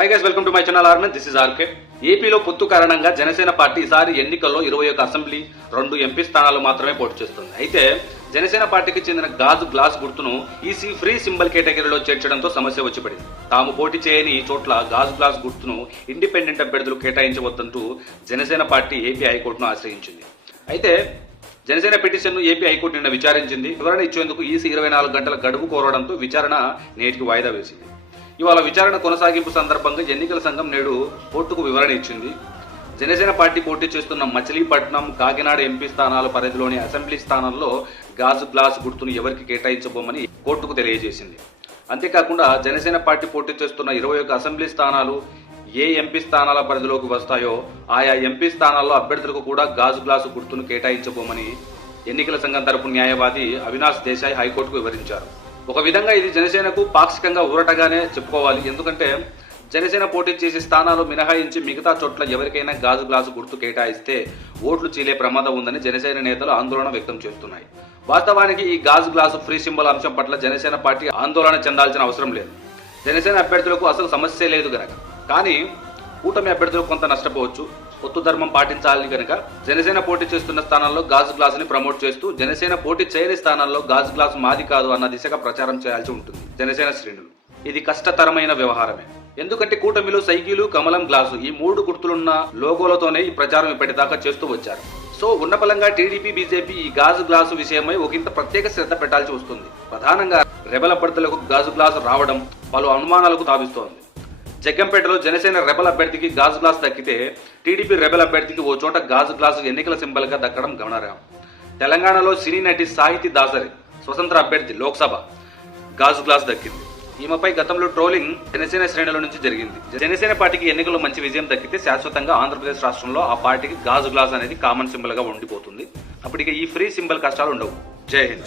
High guys, welcome to my channel Arman. This is RK. ఏపీలో పొత్తు కారణంగా జనసేన పార్టీ ఈసారి ఎన్నికల్లో 21 అసెంబ్లీ 2 ఎంపీ స్థానాలు మాత్రమే పోటీ చేస్తుంది. అయితే జనసేన పార్టీకి చెందిన గాజు గ్లాస్ గుర్తును ఈసీ ఫ్రీ సింబల్ కేటగిరీలో చేర్చడంతో సమస్య వచ్చి పడింది. తాము పోటీ చేయని చోట్ల గాజు గ్లాస్ గుర్తును ఇండిపెండెంట్ అభ్యర్థులు కేటాయించవద్దంటూ జనసేన పార్టీ ఏపీ హైకోర్టును ఆశ్రయించింది. అయితే జనసేన పిటిషన్ను ఏపీ హైకోర్టు నిన్న విచారించింది. వివరణ ఇచ్చేందుకు ఈసీ 24 గంటల గడువు కోరడంతో విచారణ నేటికి వాయిదా వేసింది. ఇవాళ విచారణ కొనసాగింపు సందర్భంగా ఎన్నికల సంఘం నేడు కోర్టుకు వివరణ ఇచ్చింది. జనసేన పార్టీ పోటీ చేస్తున్న మచిలీపట్నం, కాకినాడ ఎంపీ స్థానాల పరిధిలోని అసెంబ్లీ స్థానాల్లో గాజు గ్లాస్ గుర్తును ఎవరికి కేటాయించబోమని కోర్టుకు తెలియజేసింది. అంతేకాకుండా జనసేన పార్టీ పోటీ చేస్తున్న 21 అసెంబ్లీ స్థానాలు ఏ ఎంపీ స్థానాల పరిధిలోకి వస్తాయో ఆయా ఎంపీ స్థానాల్లో అభ్యర్థులకు కూడా గాజు గ్లాసు గుర్తును కేటాయించబోమని ఎన్నికల సంఘం తరపు న్యాయవాది అవినాష్ దేశాయ్ హైకోర్టుకు వివరించారు. ఒక విధంగా ఇది జనసేనకు పాక్షికంగా ఊరటగానే చెప్పుకోవాలి. ఎందుకంటే జనసేన పోటీ చేసే స్థానాలు మినహాయించి మిగతా చోట్ల ఎవరికైనా గాజు గ్లాసు గుర్తు కేటాయిస్తే ఓట్లు చీలే ప్రమాదం ఉందని జనసేన నేతలు ఆందోళన వ్యక్తం చేస్తున్నాయి. వాస్తవానికి ఈ గాజు గ్లాసు ఫ్రీ సింబల్ అంశం పట్ల జనసేన పార్టీ ఆందోళన చెందాల్సిన అవసరం లేదు. జనసేన అభ్యర్థులకు అసలు సమస్య లేదు గనక. కానీ కూటమి అభ్యర్థులు కొంత నష్టపోవచ్చు. పొత్తు ధర్మం పాటించాలని కనుక జనసేన పోటీ చేస్తున్న స్థానాల్లో గాజు గ్లాసుని ప్రమోట్ చేస్తూ జనసేన పోటీ చేయని స్థానాల్లో గాజు గ్లాసు మాది కాదు అన్న దిశగా ప్రచారం చేయాల్సి ఉంటుంది జనసేన శ్రేణులు. ఇది కష్టతరమైన వ్యవహారమే. ఎందుకంటే కూటమిలో సైకిలు, కమలం, గ్లాసు ఈ 3 గుర్తులున్న లోగోలతోనే ఈ ప్రచారం ఇప్పటిదాకా చేస్తూ వచ్చారు. సో ఉన్నపలంగా టీడీపీ, బీజేపీ ఈ గాజు గ్లాసు విషయమై ఒకంత ప్రత్యేక శ్రద్ధ పెట్టాల్సి వస్తుంది. ప్రధానంగా రెబల్ అభ్యర్థులకు గాజు గ్లాసు రావడం పలు అనుమానాలకు తావిస్తోంది. జగ్గంపేటలో జనసేన రెబల్ అభ్యర్థికి గాజు గ్లాస్ దక్కితే టీడీపీ రెబల్ అభ్యర్థికి ఓ చోట గాజు గ్లాసు ఎన్నికల సింబల్ గా దక్కడం గమనార్హం. తెలంగాణలో సినీ నటి సాహితీ దాసరి స్వతంత్ర అభ్యర్థి లోక్సభ గాజు గ్లాస్ దక్కింది. ఈమెపై గతంలో ట్రోలింగ్ జనసేన శ్రేణుల నుంచి జరిగింది. జనసేన పార్టీకి ఎన్నికల్లో మంచి విజయం దక్కితే శాశ్వతంగా ఆంధ్రప్రదేశ్ రాష్ట్రంలో ఆ పార్టీకి గాజు గ్లాస్ అనేది కామన్ సింబల్ గా ఉండిపోతుంది. అప్పటికి ఈ ఫ్రీ సింబల్ కష్టాలు ఉండవు. జై హింద్.